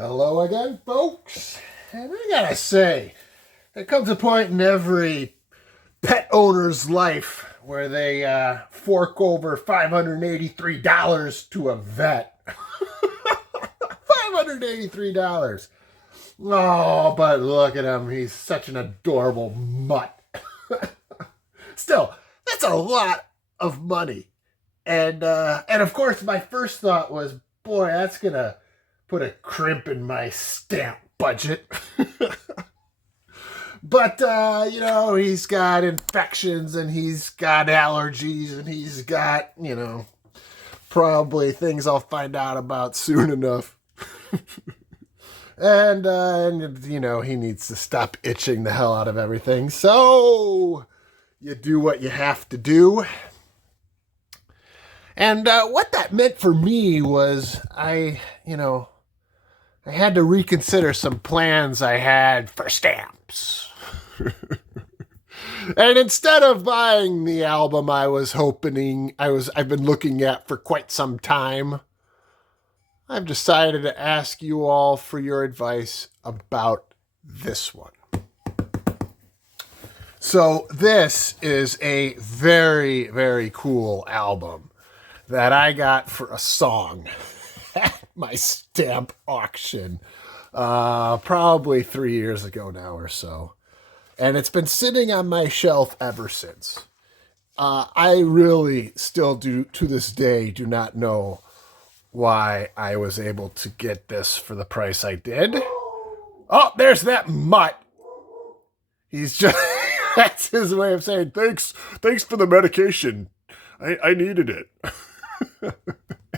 Hello again, folks. And I gotta say, there comes a point in every pet owner's life where they fork over $583 to a vet. $583. Oh, but look at him. He's such an adorable mutt. Still, that's a lot of money. And of course, my first thought was, boy, that's going to put a crimp in my stamp budget. But, he's got infections and he's got allergies and he's got, probably things I'll find out about soon enough. and, he needs to stop itching the hell out of everything. So you do what you have to do. And what that meant for me was I had to reconsider some plans I had for stamps. And instead of buying the album I've been looking at for quite some time, I've decided to ask you all for your advice about this one. So this is a very, very cool album that I got for a song at my stamp auction probably 3 years ago now or so. And it's been sitting on my shelf ever since. I really still to this day, do not know why I was able to get this for the price I did. Oh, there's that mutt. He's just, that's his way of saying, thanks for the medication. I needed it.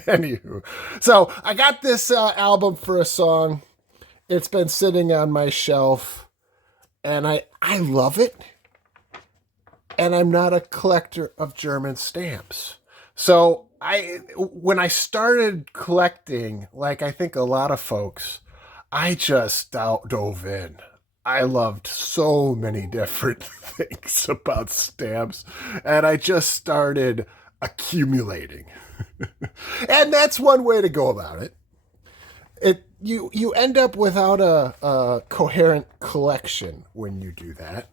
Anywho, so I got this album for a song. It's been sitting on my shelf, and I love it. And I'm not a collector of German stamps. So when I started collecting, like I think a lot of folks, I just dove in. I loved so many different things about stamps, and I just started accumulating. And that's one way to go about it. You end up without a coherent collection when you do that.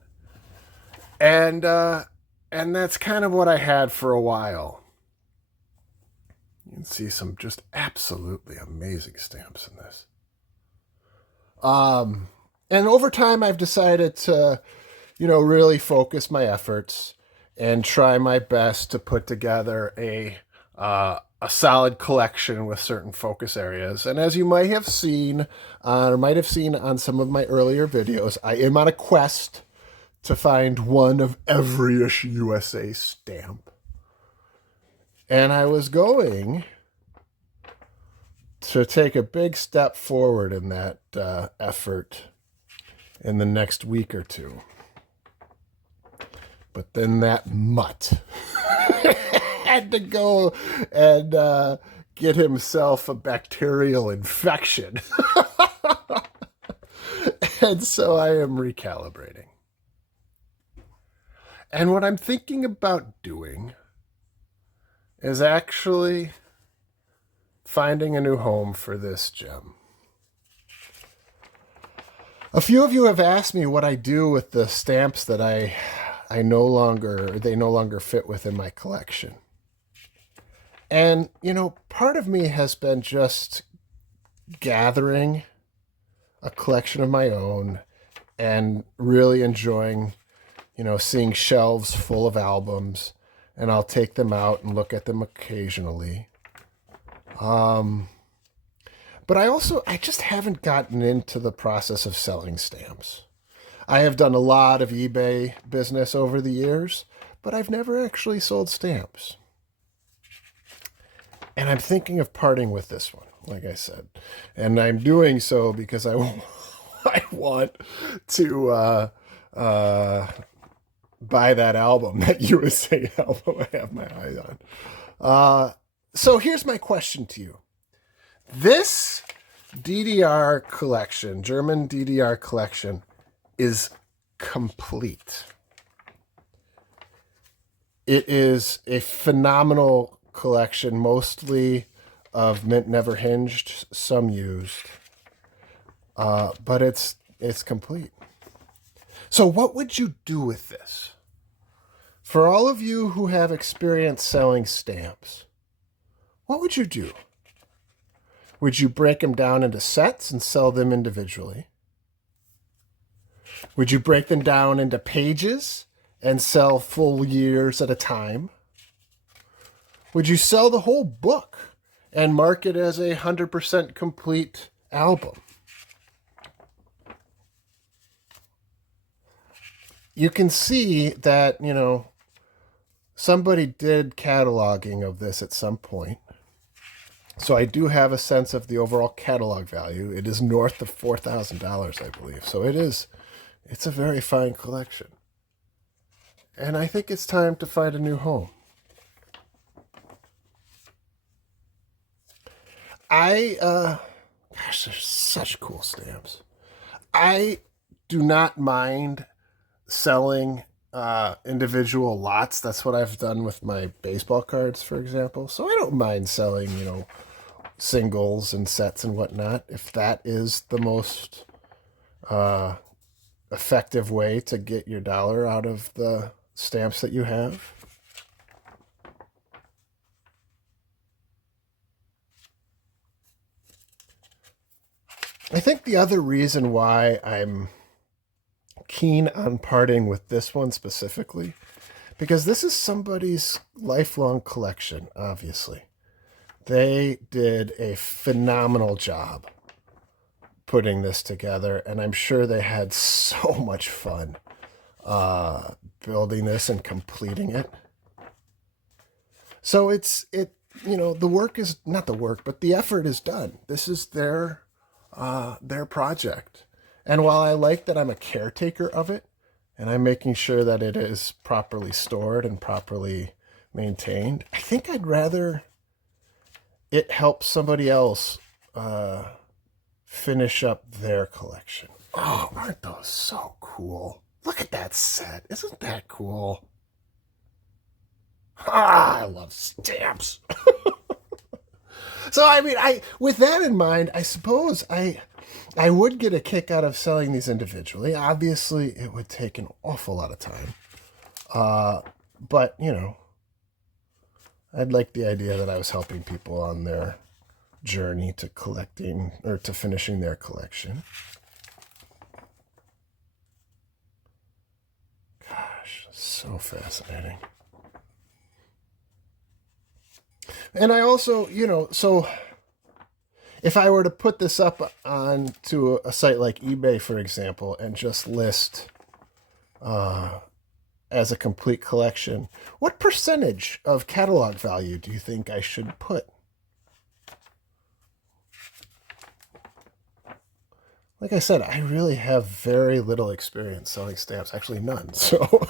And that's kind of what I had for a while. You can see some just absolutely amazing stamps in this. And over time I've decided to, really focus my efforts and try my best to put together a solid collection with certain focus areas. And as you might have seen, or might have seen on some of my earlier videos, I am on a quest to find one of every USA stamp. And I was going to take a big step forward in that effort in the next week or two. But then that mutt had to go and get himself a bacterial infection. And so I am recalibrating. And what I'm thinking about doing is actually finding a new home for this gem. A few of you have asked me what I do with the stamps that they no longer fit within my collection. And, part of me has been just gathering a collection of my own and really enjoying, seeing shelves full of albums, and I'll take them out and look at them occasionally. But I just haven't gotten into the process of selling stamps. I have done a lot of eBay business over the years, but I've never actually sold stamps. And I'm thinking of parting with this one, like I said. And I'm doing so because I want to buy that album, that USA album I have my eye on. So here's my question to you. This DDR collection, German DDR collection, is complete. It is a phenomenal collection, mostly of mint never hinged, some used. but it's complete. So what would you do with this? For all of you who have experience selling stamps, what would you do? Would you break them down into sets and sell them individually? Would you break them down into pages and sell full years at a time? Would you sell the whole book and market as a 100% complete album? You can see that, somebody did cataloging of this at some point. So I do have a sense of the overall catalog value. It is north of $4,000, I believe. So it's a very fine collection. And I think it's time to find a new home. Gosh, they're such cool stamps. I do not mind selling individual lots. That's what I've done with my baseball cards, for example. So I don't mind selling, singles and sets and whatnot, if that is the most effective way to get your dollar out of the stamps that you have. I think the other reason why I'm keen on parting with this one specifically, because this is somebody's lifelong collection, obviously. They did a phenomenal job putting this together, and I'm sure they had so much fun building this and completing it. So the work is not the work, but the effort is done. This is their project. And while I like that I'm a caretaker of it, and I'm making sure that it is properly stored and properly maintained, I think I'd rather it help somebody else finish up their collection. Oh, aren't those so cool? Look at that set. Isn't that cool? I love stamps. So, with that in mind, I suppose I would get a kick out of selling these individually. Obviously, it would take an awful lot of time. But, I'd like the idea that I was helping people on their journey to collecting or to finishing their collection. Gosh, so fascinating. And I also, so if I were to put this up onto a site like eBay, for example, and just list as a complete collection, what percentage of catalog value do you think I should put? Like I said, I really have very little experience selling stamps, actually none. So,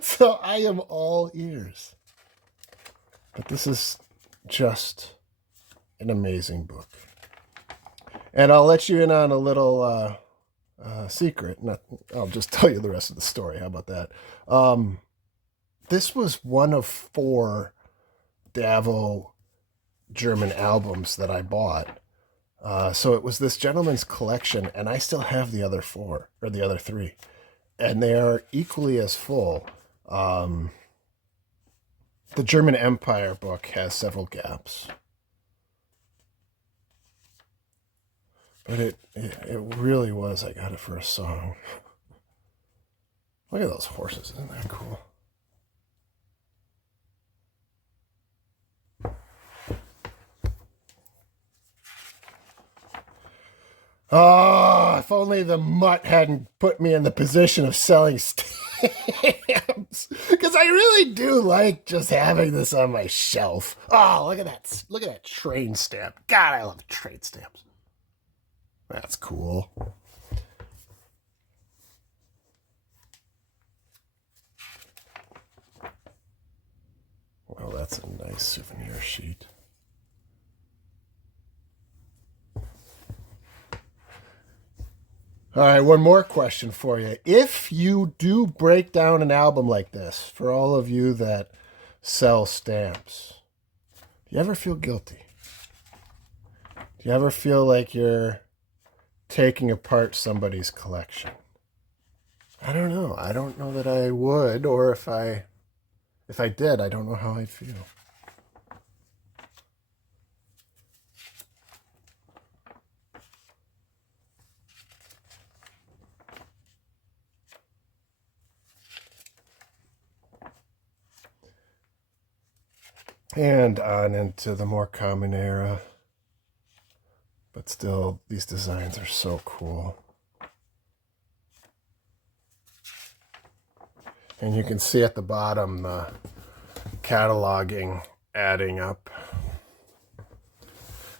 so I am all ears. But this is just an amazing book. And I'll let you in on a little secret. I'll just tell you the rest of the story. How about that? This was one of 4 Davo German albums that I bought. So it was this gentleman's collection, and I still have the other 4, or the other 3. And they are equally as full. The German Empire book has several gaps. But it really was. I got it for a song. Look at those horses. Isn't that cool? Oh, if only the mutt hadn't put me in the position of selling stamps. Because I really do like just having this on my shelf. Oh, look at that. Look at that train stamp. God, I love train stamps. That's cool. Well, that's a nice souvenir sheet. All right, one more question for you. If you do break down an album like this, for all of you that sell stamps, do you ever feel guilty? Do you ever feel like you're taking apart somebody's collection. I don't know. I don't know that I would, or if I did, I don't know how I'd feel. And on into the more common era. But still, these designs are so cool. And you can see at the bottom the cataloging adding up.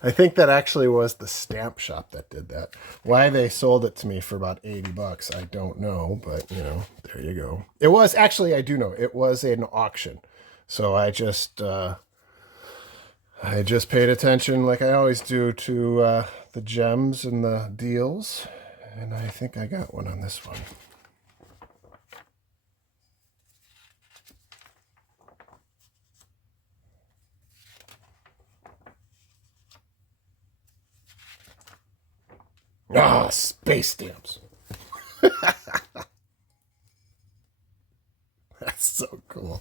I think that actually was the stamp shop that did that. Why they sold it to me for about $80, I don't know, but you know, there you go. It was actually, I do know, it was an auction. So I just paid attention like I always do to the gems and the deals. And I think I got one on this one. Ah, space stamps. That's so cool.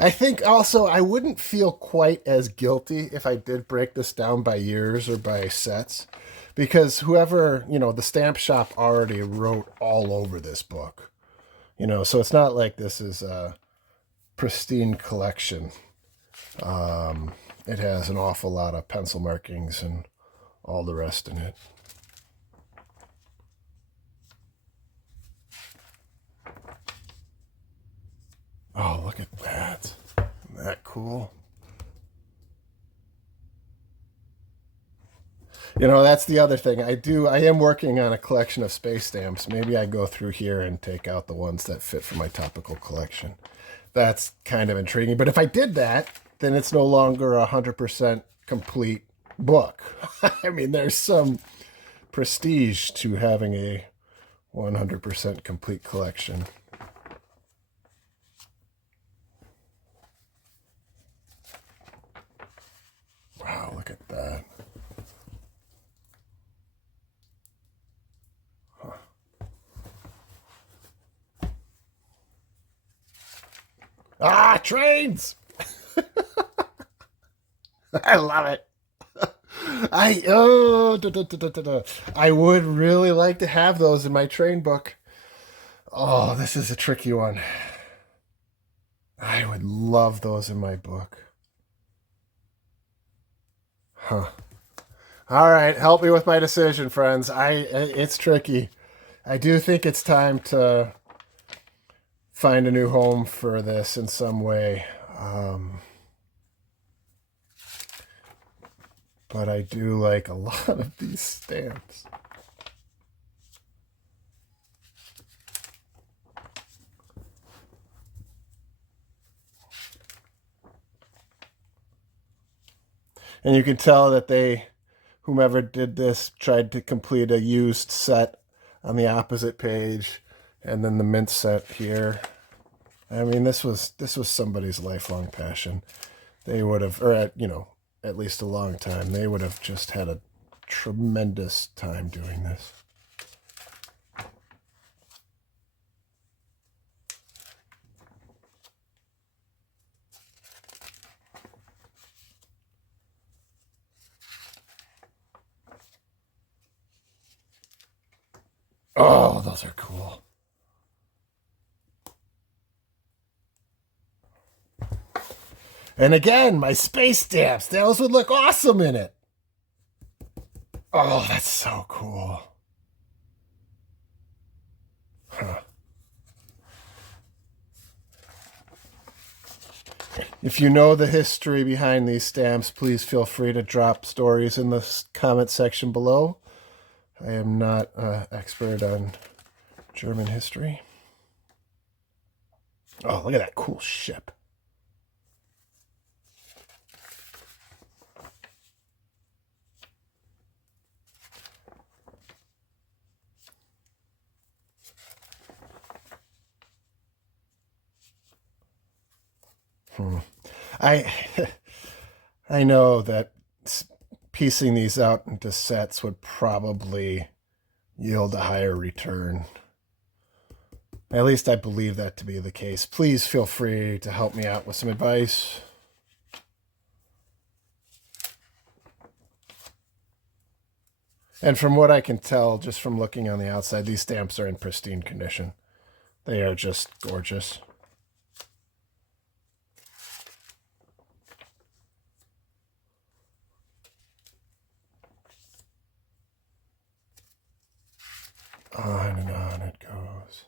I think also I wouldn't feel quite as guilty if I did break this down by years or by sets, because whoever, you know, the stamp shop already wrote all over this book, you know, so it's not like this is a pristine collection. It has an awful lot of pencil markings and all the rest in it. Oh, look at that. Isn't that cool? You know, that's the other thing. I am working on a collection of space stamps. Maybe I go through here and take out the ones that fit for my topical collection. That's kind of intriguing. But if I did that, then it's no longer a 100% complete book. I mean, there's some prestige to having a 100% complete collection. Wow, look at that. Huh. Ah, trains! I love it. I would really like to have those in my train book. Oh, this is a tricky one. I would love those in my book. Huh. All right, help me with my decision, friends. It's tricky. I do think it's time to find a new home for this in some way. But I do like a lot of these stamps. And you can tell that whomever did this tried to complete a used set on the opposite page, and then the mint set here. I mean, this was somebody's lifelong passion. They would have, or at least a long time, they would have just had a tremendous time doing this. Oh, those are cool. And again, my space stamps. Those would look awesome in it. Oh, that's so cool. Huh. If you know the history behind these stamps, please feel free to drop stories in the comment section below. I am not an expert on German history. Oh, look at that cool ship. I I know that piecing these out into sets would probably yield a higher return. At least I believe that to be the case. Please feel free to help me out with some advice. And from what I can tell, just from looking on the outside, these stamps are in pristine condition. They are just gorgeous. On and on it goes.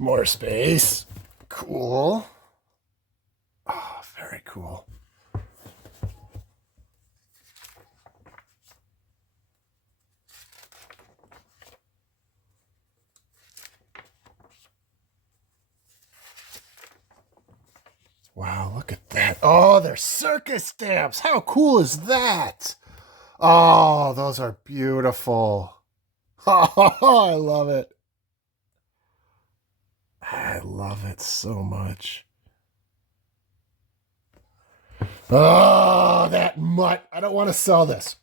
More space. Cool. Oh, very cool. Wow, look at that. Oh, they're circus stamps. How cool is that? Oh, those are beautiful. Oh, I love it. I love it so much. Oh, that mutt. I don't want to sell this.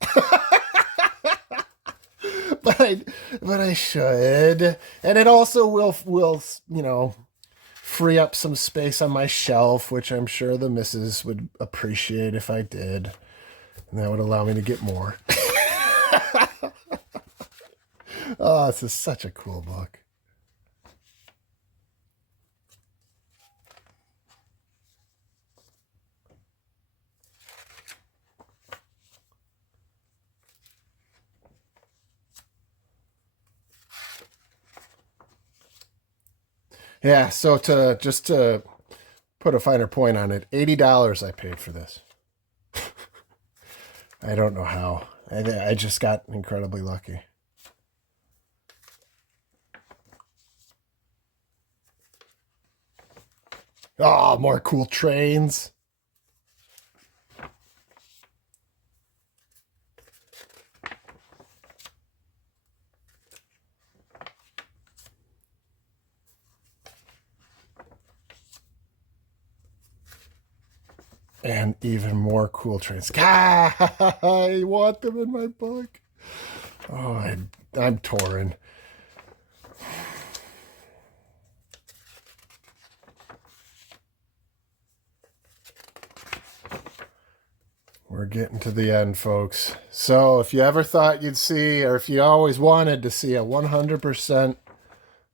but I should. And it also will, you know, free up some space on my shelf, which I'm sure the missus would appreciate if I did. And that would allow me to get more. Oh, this is such a cool book. Yeah, so to put a finer point on it, $80 I paid for this. I don't know how. I just got incredibly lucky. Oh, more cool trains. And even more cool trains. I want them in my book. Oh, I'm torn. We're getting to the end, folks. So if you ever thought you'd see, or if you always wanted to see a 100%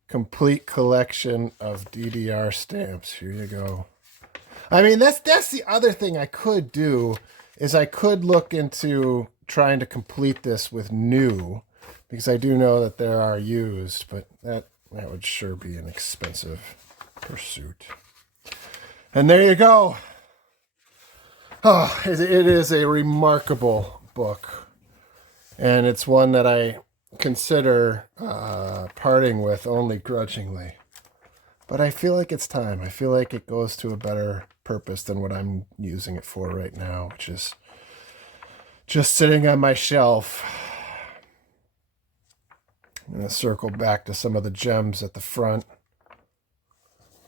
complete collection of DDR stamps, here you go. I mean, that's the other thing I could do, is I could look into trying to complete this with new, because I do know that there are used, but that would sure be an expensive pursuit. And there you go. Oh, it is a remarkable book, and it's one that I consider parting with only grudgingly. But I feel like it's time. I feel like it goes to a better purpose than what I'm using it for right now, which is just sitting on my shelf. I'm going to circle back to some of the gems at the front.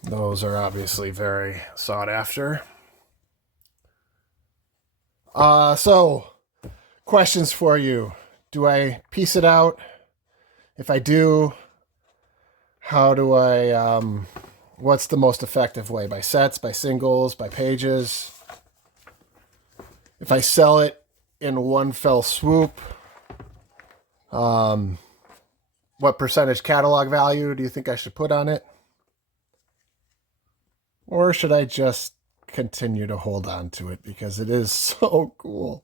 Those are obviously very sought after. So, questions for you. Do I piece it out? If I do, how do I, what's the most effective way? By sets, by singles, by pages? If I sell it in one fell swoop, what percentage catalog value do you think I should put on it? Or should I just continue to hold on to it because it is so cool?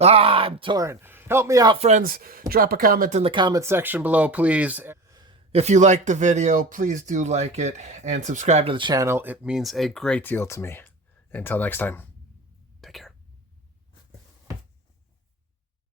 I'm torn. Help me out, friends. Drop a comment in the comment section below, please. If you liked the video, please do like it and subscribe to the channel. It means a great deal to me. Until next time.